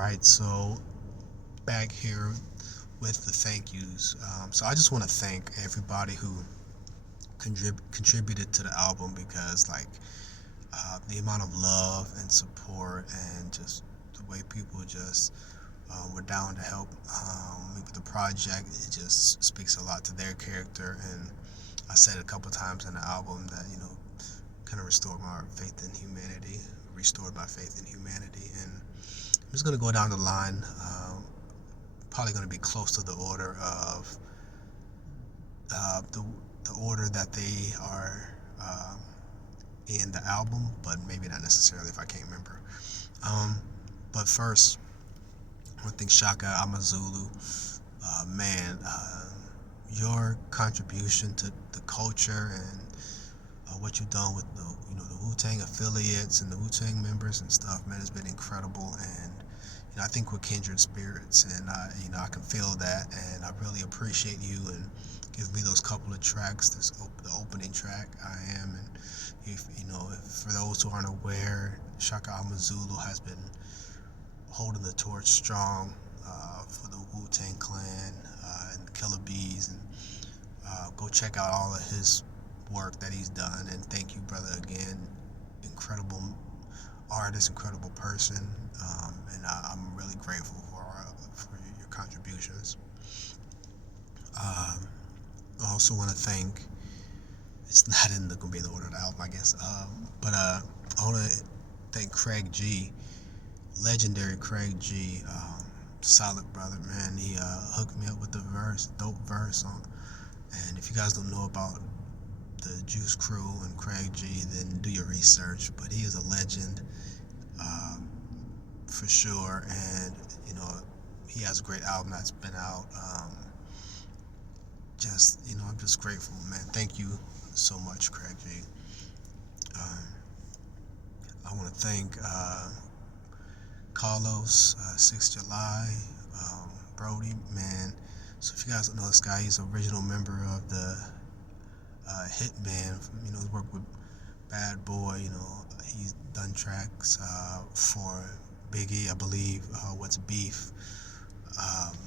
Alright, so back here with the thank yous. So I just want to thank everybody who contributed to the album because, like, the amount of love and support and just the way people just were down to help me with the project, it just speaks a lot to their character. And I said it a couple times in the album that, kind of restored my faith in humanity, And I'm just going to go down the line. Probably going to be close to the order of the order that they are in the album, but maybe not necessarily if I can't remember. But first, I want to thank Shaka Amazulu. Man, your contribution to the culture and what you've done with the Wu-Tang affiliates and the Wu-Tang members and stuff, man, has been incredible. And I think we're kindred spirits, and I can feel that, and I really appreciate you and give me those couple of tracks. The opening track, I Am, and if for those who aren't aware, Shaka Amazulu has been holding the torch strong for the Wu-Tang Clan and the Killer Bees, and go check out all of his work that he's done. And thank you, brother, again. Incredible artist, incredible person, and I'm really grateful for your contributions. I also want to thank. It's not going to be in the order of the album, I guess, but I want to thank Craig G, legendary Craig G, solid brother, man. He hooked me up with the dope verse on. And if you guys don't know about the Juice Crew and Craig G, then do your research. But he is a legend, for sure. And he has a great album that's been out. I'm just grateful, man. Thank you so much, Craig G. I want to thank Carlos, 6th July, Broady, man. So if you guys don't know this guy, he's an original member of the Hitman. He's worked with Bad Boy. He's done tracks for Biggie, I believe. What's Beef,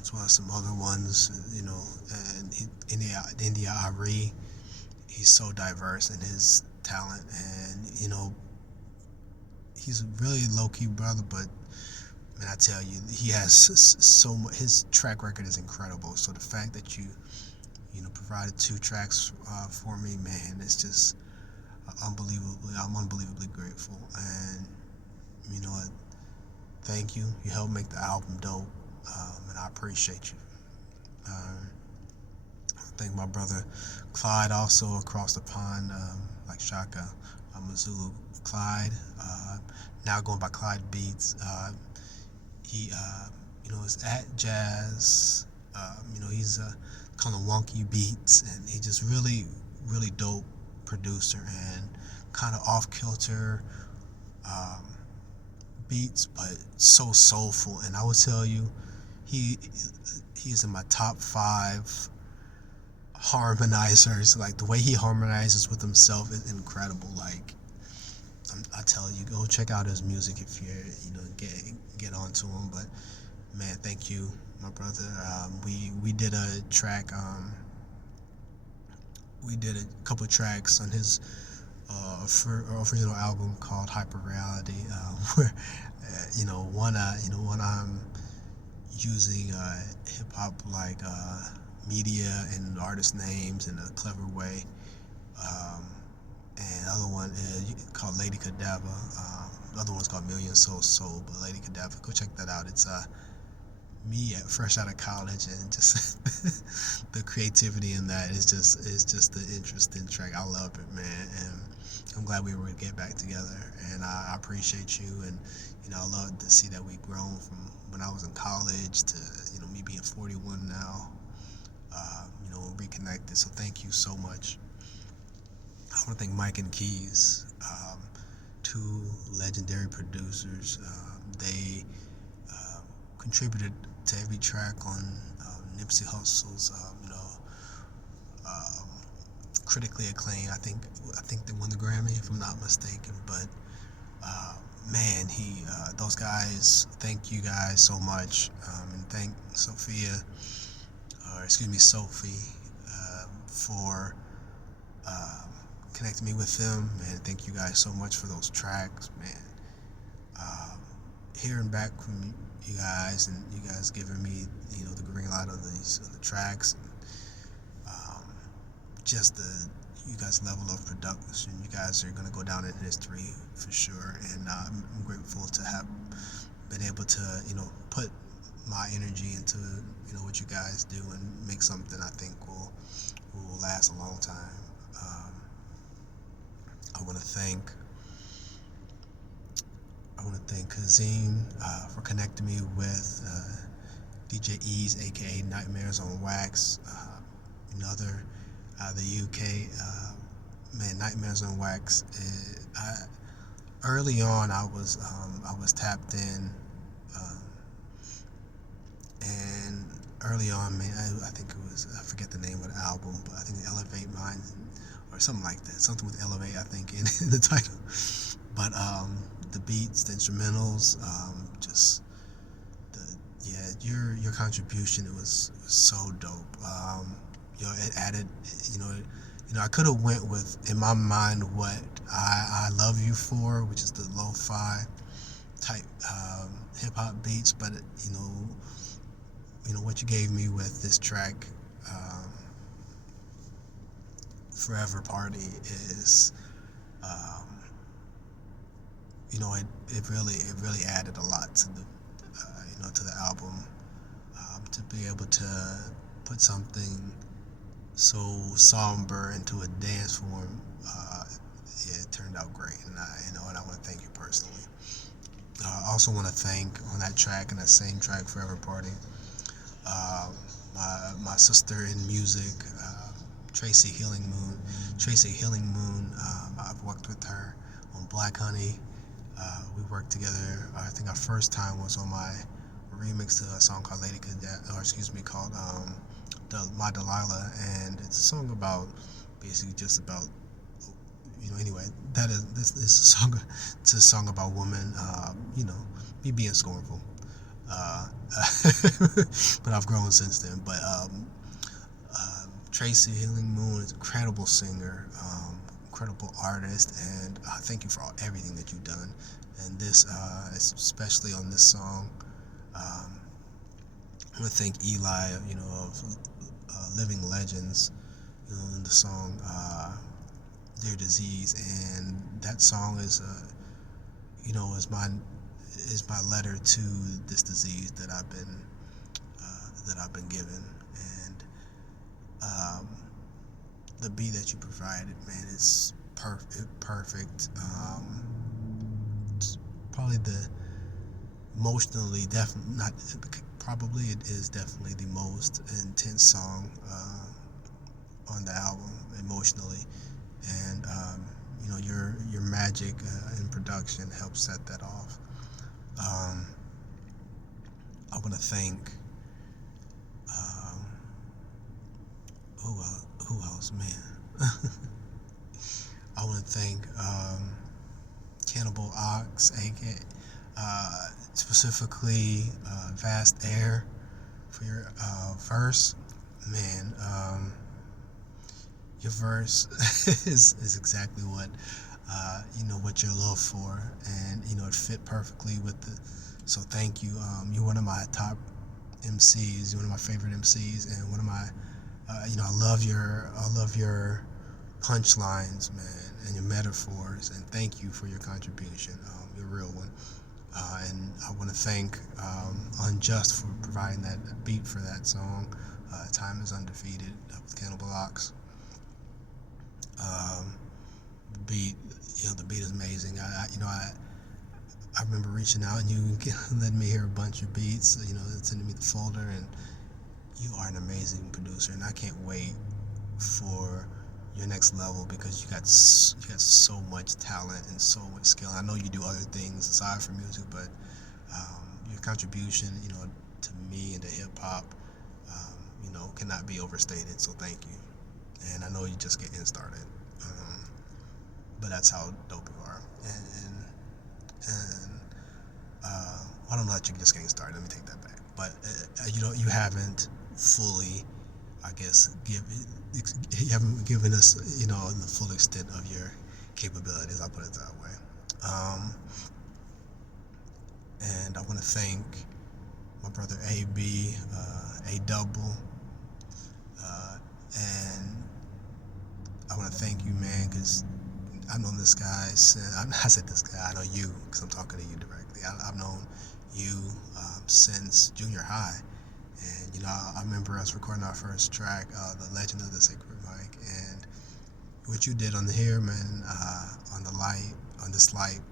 as well as some other ones. And India Aire. He's so diverse in his talent, and he's a really low-key brother, but man, I tell you, he has so much. His track record is incredible. So the fact that you provided 2 tracks for me, man, it's just I'm unbelievably grateful. And you know what? Thank you. You helped make the album dope, and I appreciate you. I thank my brother Clyde, also across the pond, like Shaka Amazulu. Clyde, now going by Clyde Beats. He is at Jazz. He's kind of wonky beats, and he just really, really dope producer and kind of off kilter beats, but so soulful. And I would tell you, he is in my top 5 harmonizers. Like, the way he harmonizes with himself is incredible. Like, I tell you, go check out his music if you're get onto him. But man, thank you, my brother. We did a track. We did a couple of tracks on his original album called Hyper Reality, where one I'm using hip hop like media and artist names in a clever way. And the other one is called Lady Cadaver. The other one's called Million Soul, but Lady Cadaver, go check that out. It's me fresh out of college, and just the creativity in that is just an interesting track. I love it, man, and I'm glad we were able to get back together. And I appreciate you, and I love to see that we've grown from when I was in college to me being 41 now. Reconnected. So thank you so much. I want to thank Mike and Keys, 2 legendary producers. They contributed to every track on Nipsey Hussle's, critically acclaimed. I think they won the Grammy, if I'm not mistaken. But man, those guys, thank you guys so much, and thank Sophie, for connecting me with them, and thank you guys so much for those tracks, man. Um, Hearing back from you guys, and you guys giving me, the green light on the tracks, and um, just you guys' level of production. You guys are gonna go down in history for sure, and I'm grateful to have been able to, put my energy into, what you guys do and make something I think will last a long time. Um, I want to thank Kazim for connecting me with DJ Ease, aka Nightmares on Wax, another the UK. Man, Nightmares on Wax. Early on, I was tapped in, um, and early on, man, I think it was, I forget the name of the album, but I think Elevate Mind or something like that, something with Elevate, I think, in the title. But the beats, the instrumentals, just your contribution, it was so dope. It added, I could have went with, in my mind, what I love you for, which is the lo-fi type hip hop beats, but what you gave me with this track, Forever Party, is, it really added a lot to the album, to be able to put something so somber into a dance form. It turned out great, and I want to thank you personally. I also want to thank, on that track, and that same track, Forever Party, my sister in music, Tracy Healing Moon. I've worked with her on Black Honey. We worked together. I think our first time was on my remix to a song called called My Delilah, and it's a song about, basically just about, anyway, this is a song. It's a song about women, me being scornful. But I've grown since then. But Tracy Healing Moon is an incredible singer, incredible artist, and thank you for everything that you've done. And this, especially on this song, I want to thank Eligh, of Living Legends, in the song Dear Disease, and that song is, is my letter to this disease that I've been given, and the beat that you provided, man, is perfect. It's probably the emotionally, definitely not. Probably it is definitely the most intense song on the album emotionally, and your magic in production helps set that off. I want to thank who else, man. I want to thank Cannibal Ox, aka specifically Vast Aire, for your verse. Man, your verse is exactly what what you're loved for, and it fit perfectly with the. So thank you. You're one of my top MCs. You're one of my favorite MCs, and one of my I love your punchlines, man, and your metaphors, and thank you for your contribution. You're a real one. And I want to thank UnJust for providing that beat for that song. Time is Undefeated with Cannibal Ox. The beat is amazing. I remember reaching out and you letting me hear a bunch of beats. Sending me the folder, and you are an amazing producer, and I can't wait for your next level, because you got so much talent and so much skill. I know you do other things aside from music, but your contribution, to me and to hip hop, cannot be overstated. So thank you. And I know you just getting started, but that's how dope you are. And And I don't know that you're just getting started. Let me take that back. But you haven't fully, I guess, you haven't given us, the full extent of your capabilities. I'll put it that way. And I want to thank my brother AB, A Double, and I want to thank you, man, because I've known this guy since, I said this guy, I know you, because I'm talking to you directly. I've known you since junior high. And, I remember us recording our first track, The Legend of the Sacred Mic, and what you did on the here, man, on this light,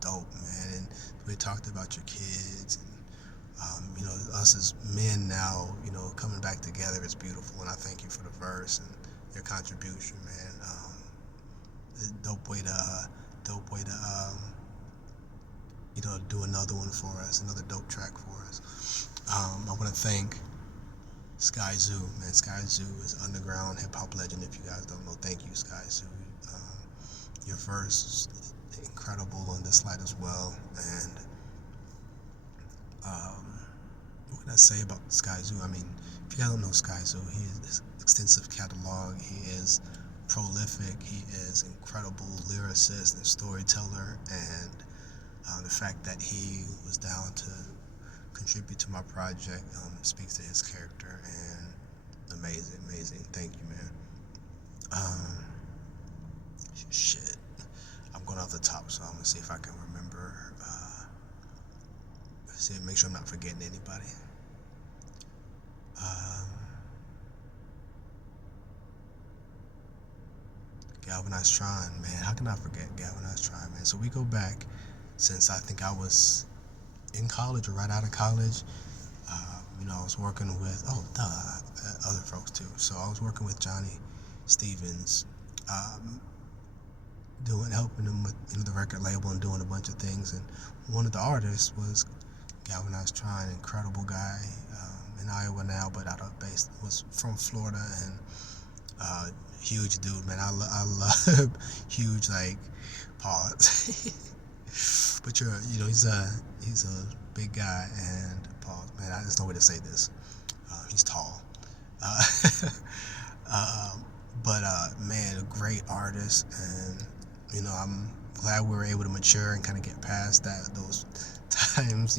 dope, man. And we talked about your kids, and us as men now, coming back together is beautiful, and I thank you for the verse and your contribution, man. Dope way to do another one for us, another dope track for us. I want to thank Skyzoo, man. Skyzoo is underground hip hop legend. If you guys don't know, thank you, Skyzoo. Your verse is incredible on this light as well, and what can I say about Skyzoo? I mean, if you guys don't know Skyzoo, he has extensive catalog. He is prolific. He is incredible lyricist and storyteller, and the fact that he was down to contribute to my project speaks to his character, and amazing. Thank you, man. Shit, I'm going off the top, so I'm gonna see if I can remember. Make sure I'm not forgetting anybody. Galveston Tron, man. How can I forget Galveston Tron, man? So we go back since I think I was in college or right out of college. I was working with other folks too. So I was working with Johnny Stevens, helping him with the record label and doing a bunch of things. And one of the artists was Galveston Tron, incredible guy, in Iowa now, but was from Florida, and huge dude, man. I love huge, like, pause. But he's a big guy, and pause, man. There's no way to say this. He's tall, but man, a great artist, and I'm glad we were able to mature and kind of get past those times,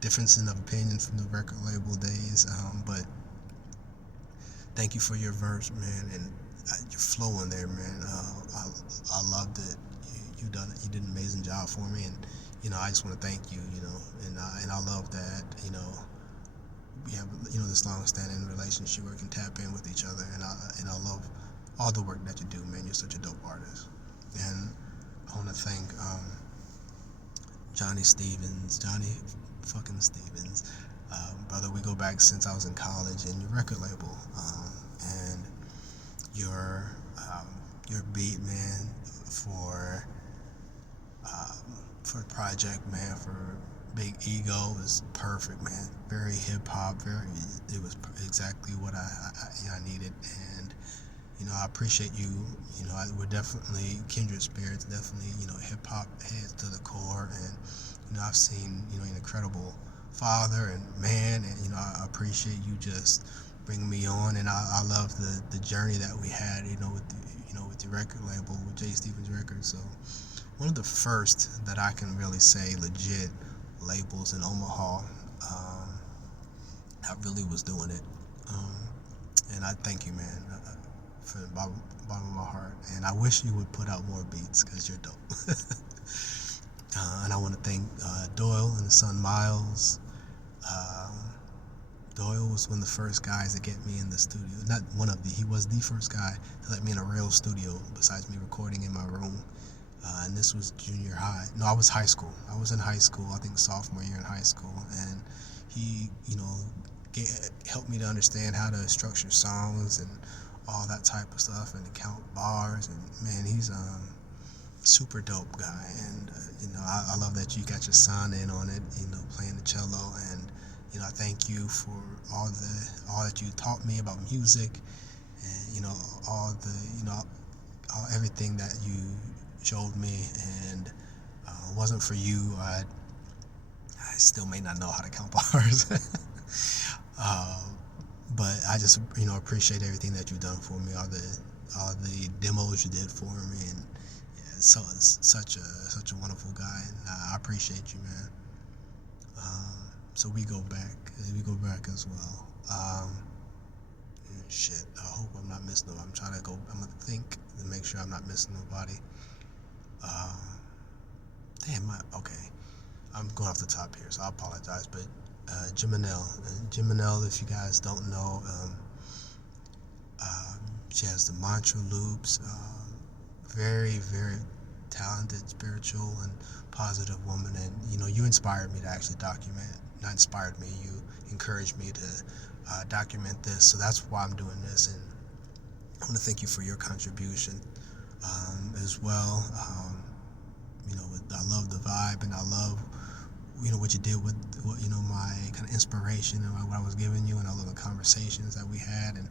differences of opinion from the record label days. But thank you for your verse, man, and your flow in there, man. I loved it. You did an amazing job for me, and I just want to thank you, and I love that, we have this long-standing relationship where we can tap in with each other, and I love all the work that you do, man. You're such a dope artist, and I want to thank Johnny fucking Stevens, brother. We go back since I was in college, and your record label, and your beat, man, for the project, man, for Big Ego was perfect, man. Very hip hop, it was exactly what I needed, and I appreciate you. We're definitely kindred spirits, definitely hip hop heads to the core, and I've seen an incredible father and man, and I appreciate you just bringing me on, and I love the journey that we had, with the record label, with J. Stevens Records. So one of the first that I can really say legit labels in Omaha that really was doing it, and I thank you, man, from the bottom of my heart, and I wish you would put out more beats, because you're dope. And I want to thank Doyle and his son Miles. Doyle was one of the first guys to get me in the studio. He was the first guy to let me in a real studio besides me recording in my room. And this was junior high. No, I was high school. I was in high school, I think sophomore year in high school. And he, helped me to understand how to structure songs and all that type of stuff, and to count bars. And man, he's super dope guy. And, I love that you got your son in on it, playing the cello. And, I thank you for all that you taught me about music, and, everything that you showed me. And it wasn't for you, I still may not know how to count bars. But I just, appreciate everything that you've done for me, all the demos you did for me, and yeah, so such a wonderful guy, and I appreciate you, man. So we go back as well. Shit, I hope I'm not missing them. I'm gonna think to make sure I'm not missing nobody. Okay. I'm going off the top here, so I apologize, but Geminelle, if you guys don't know, she has the mantra loops, very, very talented, spiritual, and positive woman, and you inspired me to actually document, not inspired me, you encouraged me to document this, so that's why I'm doing this, and I want to thank you for your contribution as well. I love the vibe, and I love what you did with my kind of inspiration and what I was giving you, and I love the conversations that we had, and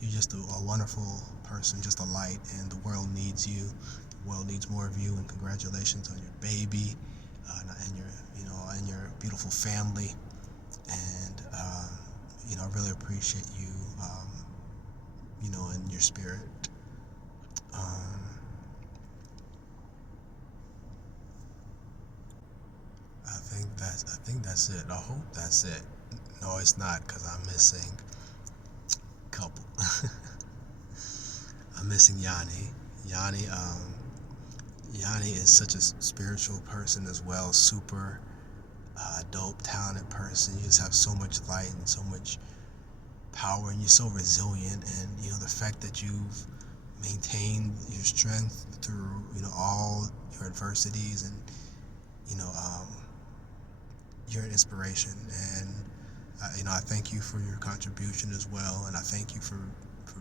you're just a wonderful person, just a light, and the world needs you. The world needs more of you, and congratulations on your baby, and your beautiful family, and I really appreciate you, and your spirit. I think that's it. I hope that's it. No, it's not, because I'm missing a couple. I'm missing YaNi. YaNi is such a spiritual person as well. Super dope, talented person. You just have so much light and so much power, and you're so resilient. And the fact that you've maintained your strength through all your adversities, and you're an inspiration, and I thank you for your contribution as well, and I thank you for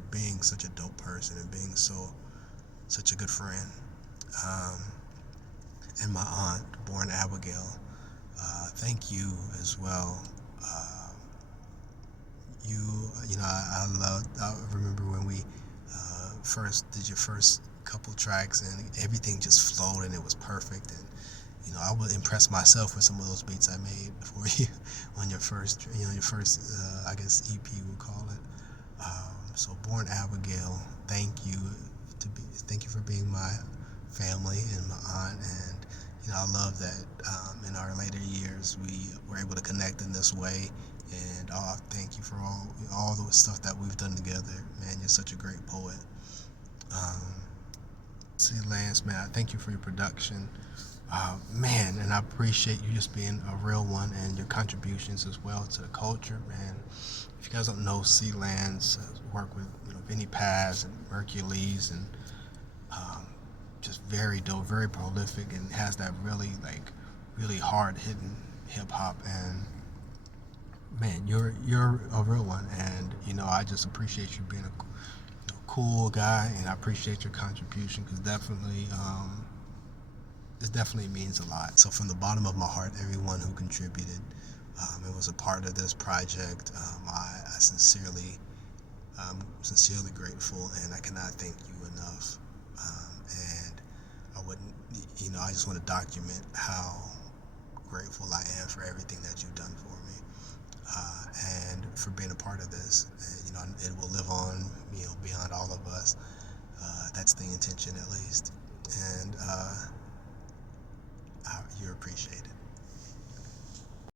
being such a dope person and being such a good friend. And my aunt, born Abigail, thank you as well. I remember when we first did your first couple tracks, and everything just flowed, and it was perfect, and I would impress myself with some of those beats I made for you on your first, I guess EP we'll call it. So, Born Abigail, thank you for being my family and my aunt, and I love that in our later years we were able to connect in this way, and thank you for all the stuff that we've done together. Man, you're such a great poet. See, Lance, man, thank you for your production. Man, and I appreciate you just being a real one, and your contributions as well to the culture, man. If you guys don't know, C. Lance work with Vinny Paz and Hercules, and just very dope, very prolific, and has that really hard hitting hip hop. And man, you're a real one, and I just appreciate you being a cool guy, and I appreciate your contribution, because this definitely means a lot. So from the bottom of my heart, everyone who contributed and was a part of this project, I'm sincerely grateful, and I cannot thank you enough. And I just want to document how grateful I am for everything that you've done for me, and for being a part of this. And, it will live on, beyond all of us. That's the intention, at least. And you're appreciated.